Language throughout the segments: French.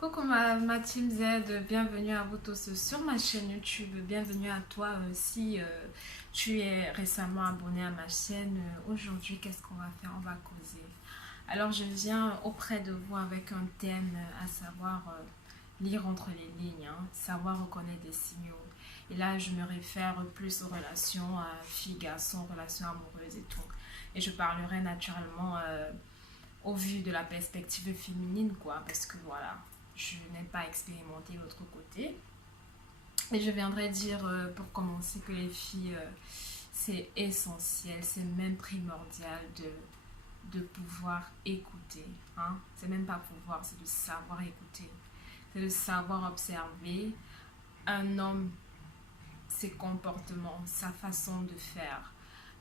Coucou ma team Z, bienvenue à vous tous sur ma chaîne YouTube, bienvenue à toi si tu es récemment abonné à ma chaîne. Aujourd'hui, qu'est-ce qu'on va faire? On va causer. Alors, je viens auprès de vous avec un thème, à savoir lire entre les lignes, hein, savoir reconnaître des signaux. Et là, je me réfère plus aux relations filles-garçons, relations amoureuses et tout. Et je parlerai naturellement au vu de la perspective féminine, quoi, parce que voilà, je n'ai pas expérimenté l'autre côté. Et je viendrai dire, pour commencer, que les filles, c'est essentiel, c'est même primordial de pouvoir écouter. Hein? C'est même pas pouvoir, c'est de savoir écouter. C'est de savoir observer un homme, ses comportements, sa façon de faire,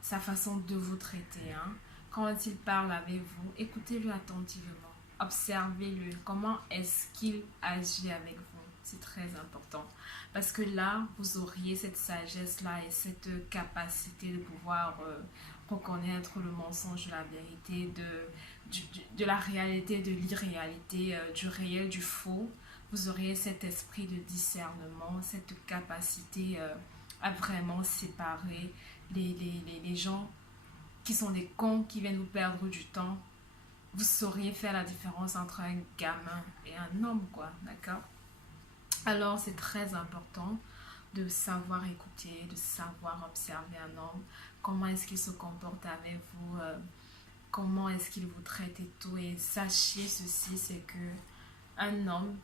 sa façon de vous traiter. Hein? Quand il parle avec vous, écoutez-le attentivement. Observez-le. Comment est-ce qu'il agit avec vous? C'est très important. Parce que là, vous auriez cette sagesse-là et cette capacité de pouvoir reconnaître le mensonge de la vérité, de la réalité, de l'irréalité, du réel, du faux. Vous auriez cet esprit de discernement, cette capacité à vraiment séparer les gens qui sont des cons, qui viennent vous perdre du temps. Vous sauriez faire la différence entre un gamin et un homme, quoi, d'accord? Alors, c'est très important de savoir écouter, de savoir observer un homme, comment est-ce qu'il se comporte avec vous, comment est-ce qu'il vous traite et tout. Et sachez ceci, c'est que un homme,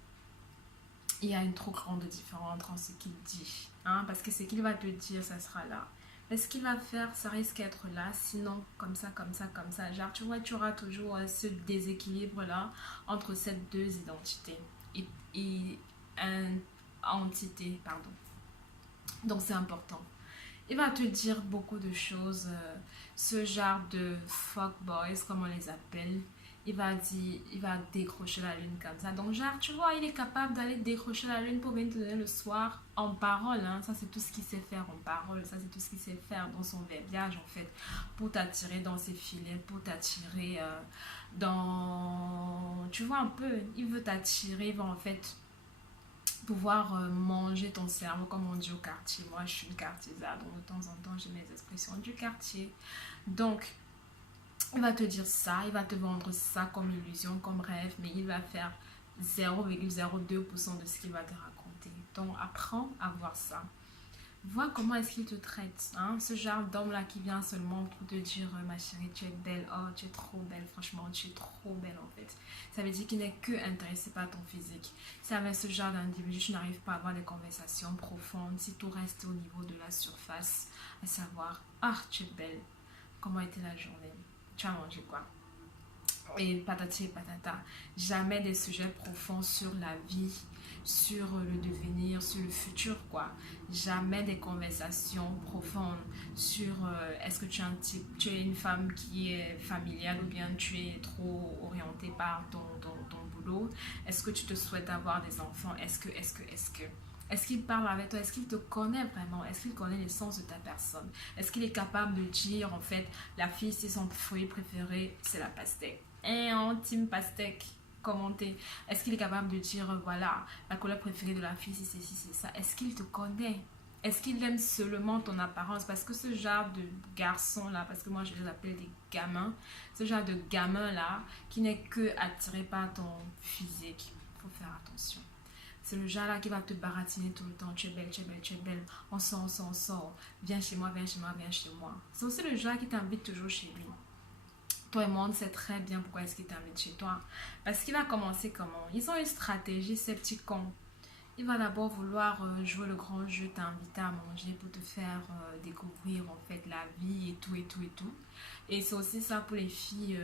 il y a une trop grande différence entre ce qu'il dit, hein, parce que ce qu'il va te dire, ça sera là. Mais ce qu'il va faire, ça risque d'être là, sinon, comme ça, comme ça, comme ça. Genre, tu vois, tu auras toujours ce déséquilibre-là entre ces deux identités et une entité, pardon. Donc, c'est important. Il va te dire beaucoup de choses, ce genre de fuckboys, comme on les appelle. Il va décrocher la lune comme ça. Donc, genre, tu vois, il est capable d'aller décrocher la lune pour venir te donner le soir en parole. Hein. Ça, c'est tout ce qu'il sait faire en parole. Ça, c'est tout ce qu'il sait faire dans son verbiage, en fait. Pour t'attirer dans ses filets, pour t'attirer dans... Tu vois un peu, il veut t'attirer, il va en fait pouvoir manger ton cerveau, comme on dit au quartier. Moi, je suis une quartiésade, donc de temps en temps, j'ai mes expressions du quartier. Donc, il va te dire ça, il va te vendre ça comme illusion, comme rêve, mais il va faire 0,02% de ce qu'il va te raconter. Donc, apprends à voir ça. Vois comment est-ce qu'il te traite. Hein? Ce genre d'homme-là qui vient seulement pour te dire ma chérie, tu es belle, oh, tu es trop belle, franchement, tu es trop belle en fait. Ça veut dire qu'il n'est que intéressé par ton physique. Si avec ce genre d'individu, tu n'arrives pas à avoir des conversations profondes, si tout reste au niveau de la surface, à savoir, ah, tu es belle, comment était la journée, tu as mangé quoi? Et patati et patata. Jamais des sujets profonds sur la vie, sur le devenir, sur le futur, quoi. Jamais des conversations profondes sur est-ce que tu es un type, tu es une femme qui est familiale ou bien tu es trop orientée par ton boulot. Est-ce que tu te souhaites avoir des enfants? Est-ce qu'il parle avec toi? Est-ce qu'il te connaît vraiment? Est-ce qu'il connaît l'essence de ta personne? Est-ce qu'il est capable de dire, en fait, la fille, si son fruit préféré, c'est la pastèque? Et en team pastèque, commenter. Est-ce qu'il est capable de dire, voilà, la couleur préférée de la fille, c'est ceci, c'est ça? Est-ce qu'il te connaît? Est-ce qu'il aime seulement ton apparence? Parce que ce genre de garçon-là, parce que moi je les appelle des gamins, ce genre de gamin-là, qui n'est que attiré par ton physique, il faut faire attention. C'est le genre là qui va te baratiner tout le temps. Tu es belle, tu es belle, tu es belle. On sort, on sort, on sort. Viens chez moi, viens chez moi, viens chez moi. C'est aussi le genre qui t'invite toujours chez lui. Toi et moi, on sait très bien pourquoi est-ce qu'il t'invite chez toi. Parce qu'il va commencer comment? Ils ont une stratégie, ces petits cons. Il va d'abord vouloir jouer le grand jeu, t'inviter à manger pour te faire découvrir en fait la vie et tout et tout et tout. Et c'est aussi ça pour les filles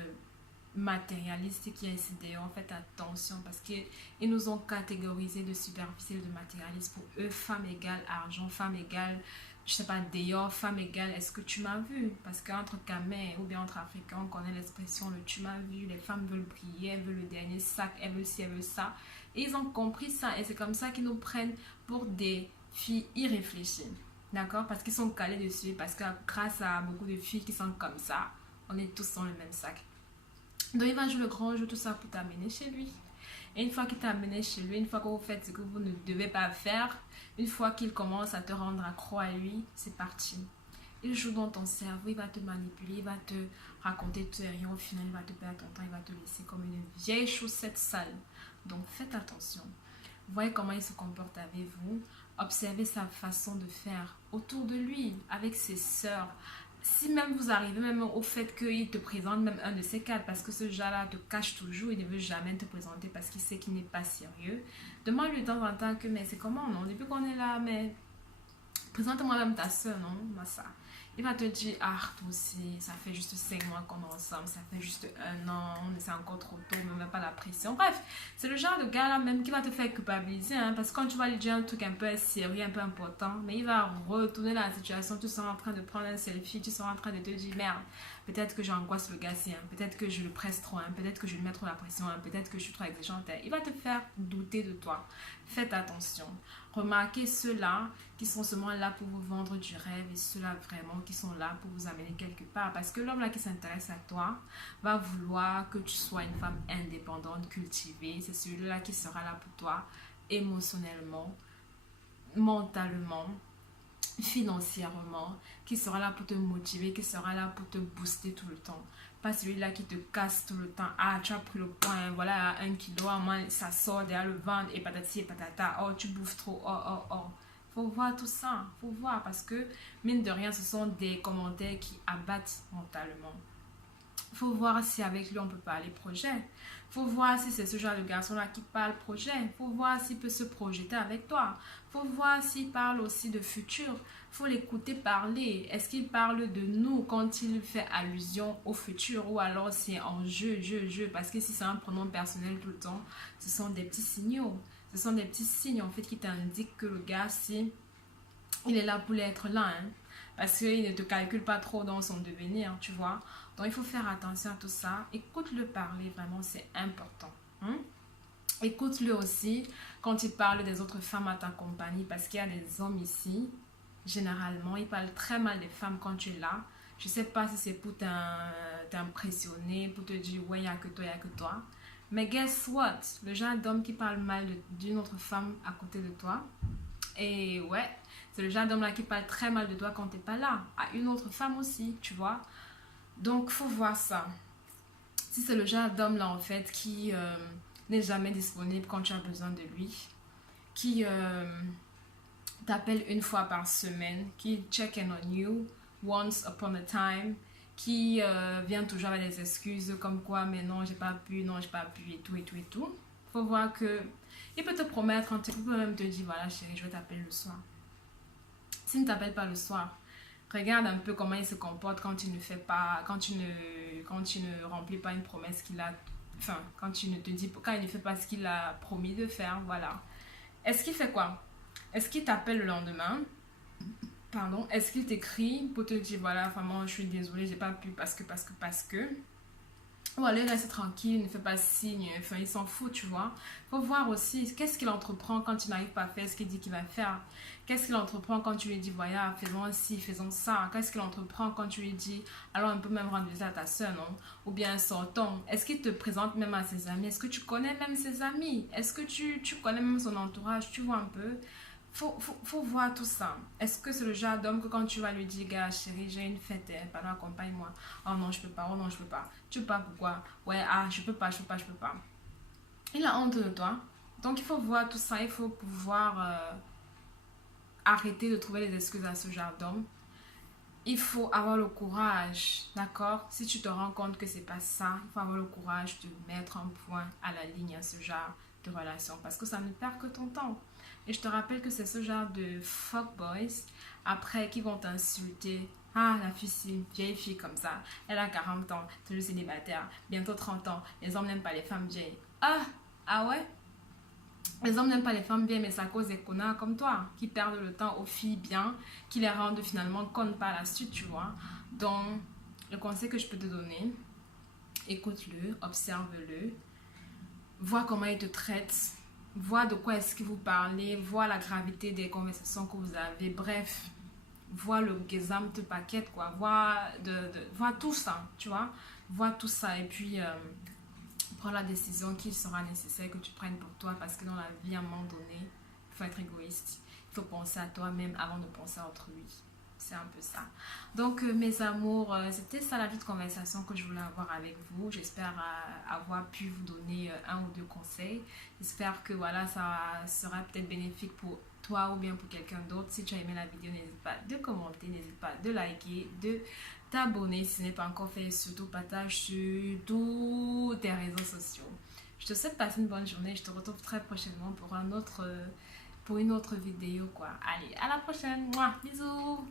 matérialistes qui essaient d'ailleurs en fait attention parce qu'ils nous ont catégorisé de superficiels, de matérialistes. Pour eux, femme égale argent, femme égale je sais pas, d'ailleurs, femme égale, est-ce que tu m'as vu? Parce qu'entre Camé ou bien entre Africains, on connaît l'expression le tu m'as vu. Les femmes veulent briller, elles veulent le dernier sac, elles veulent ci, elles veulent ça. Et ils ont compris ça. Et c'est comme ça qu'ils nous prennent pour des filles irréfléchies. D'accord? Parce qu'ils sont calés dessus. Parce que grâce à beaucoup de filles qui sont comme ça, on est tous dans le même sac. Donc il va jouer le grand jeu, tout ça pour t'amener chez lui. Et une fois qu'il t'a amené chez lui, une fois que vous faites ce que vous ne devez pas faire, une fois qu'il commence à te rendre accro à lui, c'est parti. Il joue dans ton cerveau, il va te manipuler, il va te raconter tout et rien. Au final, il va te perdre ton temps, il va te laisser comme une vieille chaussette sale. Donc faites attention. Voyez comment il se comporte avec vous. Observez sa façon de faire autour de lui, avec ses sœurs. Si même vous arrivez même au fait qu'il te présente même un de ses cadres, parce que ce genre-là te cache toujours, il ne veut jamais te présenter parce qu'il sait qu'il n'est pas sérieux. Demande-lui de temps en temps que, mais c'est comment, non? Depuis qu'on est là, mais présente-moi même ta soeur, non? Massa. Il va te dire, ah, toi aussi, ça fait juste 5 mois qu'on est ensemble, ça fait juste 1 an, c'est encore trop tôt, ne mets pas la pression. Bref, c'est le genre de gars-là même qui va te faire culpabiliser, hein, parce que quand tu vas lui dire un truc un peu sérieux, un peu important, mais il va retourner dans la situation, tu seras en train de prendre un selfie, tu seras en train de te dire, merde, peut-être que j'angoisse le gars, hein, peut-être que je le presse trop, hein, peut-être que je lui mets trop la pression, hein, peut-être que je suis trop exigeante. Hein. Il va te faire douter de toi. Faites attention. Remarquez ceux-là qui sont seulement là pour vous vendre du rêve et ceux-là vraiment qui sont là pour vous amener quelque part. Parce que l'homme là qui s'intéresse à toi va vouloir que tu sois une femme indépendante, cultivée. C'est celui-là qui sera là pour toi émotionnellement, mentalement, financièrement, qui sera là pour te motiver, qui sera là pour te booster tout le temps. Pas celui-là qui te casse tout le temps. Ah, tu as pris le point, voilà, 1 kilo, moi, ça sort derrière le ventre, et patati et patata. Oh, tu bouffes trop, oh, oh, oh. Faut voir tout ça, faut voir, parce que, mine de rien, ce sont des commentaires qui abattent mentalement. Faut voir si avec lui on peut parler projet. Faut voir si c'est ce genre de garçon-là qui parle projet. Faut voir s'il peut se projeter avec toi. Faut voir s'il parle aussi de futur. Faut l'écouter parler. Est-ce qu'il parle de nous quand il fait allusion au futur ou alors c'est en je. Parce que si c'est un pronom personnel tout le temps, ce sont des petits signaux. Ce sont des petits signes en fait qui t'indiquent que le gars, si il est là pour être là, hein, parce qu'il ne te calcule pas trop dans son devenir, tu vois. Donc il faut faire attention à tout ça. Écoute-le parler, vraiment, c'est important. Hein? Écoute-le aussi quand il parle des autres femmes à ta compagnie, parce qu'il y a des hommes ici, généralement, ils parlent très mal des femmes quand tu es là. Je ne sais pas si c'est pour t'impressionner, pour te dire, ouais, il n'y a que toi, il n'y a que toi. Mais guess what? Le genre d'homme qui parle mal d'une autre femme à côté de toi, et ouais, c'est le genre d'homme-là qui parle très mal de toi quand tu n'es pas là, à une autre femme aussi, tu vois. Donc, faut voir ça. Si c'est le genre d'homme-là, en fait, qui n'est jamais disponible quand tu as besoin de lui, qui t'appelle une fois par semaine, qui check in on you once upon a time, qui vient toujours avec des excuses comme quoi, mais non, j'ai pas pu, et tout, et tout, et tout. Faut voir que il peut te promettre, il peut même te dire, voilà chérie, je vais t'appeler le soir. S'il ne t'appelle pas le soir, regarde un peu comment il se comporte quand il ne fait pas, quand tu ne remplis pas une promesse qu'il a, enfin, quand il ne fait pas ce qu'il a promis de faire, voilà. Est-ce qu'il fait quoi? Est-ce qu'il t'appelle le lendemain? Pardon, est-ce qu'il t'écrit pour te dire, voilà, vraiment, je suis désolée, j'ai pas pu parce que. Ou alors il reste tranquille, il ne fait pas signe, enfin il s'en fout, tu vois. Faut voir aussi qu'est-ce qu'il entreprend quand il n'arrive pas à faire ce qu'il dit qu'il va faire. Qu'est-ce qu'il entreprend quand tu lui dis, voilà, faisons ci, faisons ça. Qu'est-ce qu'il entreprend quand tu lui dis, alors on peut même rendre visite à ta soeur, non? Ou bien sortons. Est-ce qu'il te présente même à ses amis? Est-ce que tu connais même ses amis? Est-ce que tu connais même son entourage? Tu vois un peu? Faut voir tout ça. Est-ce que c'est le genre d'homme que quand tu vas lui dire, gars, chérie, j'ai une fête, pardon, accompagne-moi. Oh non, je peux pas, oh non, je peux pas. Tu peux pas, pourquoi? Ouais, ah, je peux pas. Il a honte de toi. Donc il faut voir tout ça, il faut pouvoir arrêter de trouver des excuses à ce genre d'homme. Il faut avoir le courage, d'accord? Si tu te rends compte que c'est pas ça, il faut avoir le courage de mettre un point à la ligne à ce genre de relation parce que ça ne perd que ton temps. Et je te rappelle que c'est ce genre de fuckboys après qui vont t'insulter. Ah, la fille, c'est une vieille fille comme ça. Elle a 40 ans, toujours célibataire, bientôt 30 ans. Les hommes n'aiment pas les femmes vieilles. Ah ouais? Les hommes n'aiment pas les femmes vieilles, mais c'est à cause des connards comme toi qui perdent le temps aux filles bien, qui les rendent finalement connes par la suite, tu vois. Donc, le conseil que je peux te donner, écoute-le, observe-le, vois comment il te traite, vois de quoi est-ce que vous parlez, vois la gravité des conversations que vous avez, bref, vois le gesamte paquet, quoi, vois tout ça, tu vois, vois tout ça et puis prends la décision qu'il sera nécessaire que tu prennes pour toi, parce que dans la vie, à un moment donné, il faut être égoïste. Il faut penser à toi-même avant de penser à autrui. C'est un peu ça. Donc, mes amours, c'était ça la petite conversation que je voulais avoir avec vous. J'espère avoir pu vous donner un ou deux conseils. J'espère que voilà, ça sera peut-être bénéfique pour toi ou bien pour quelqu'un d'autre. Si tu as aimé la vidéo, n'hésite pas de commenter, n'hésite pas de liker, de t'abonner si ce n'est pas encore fait. Surtout, partage sur tous tes réseaux sociaux. Je te souhaite de passer une bonne journée. Je te retrouve très prochainement pour une autre vidéo, quoi. Allez, à la prochaine. Mouah, bisous.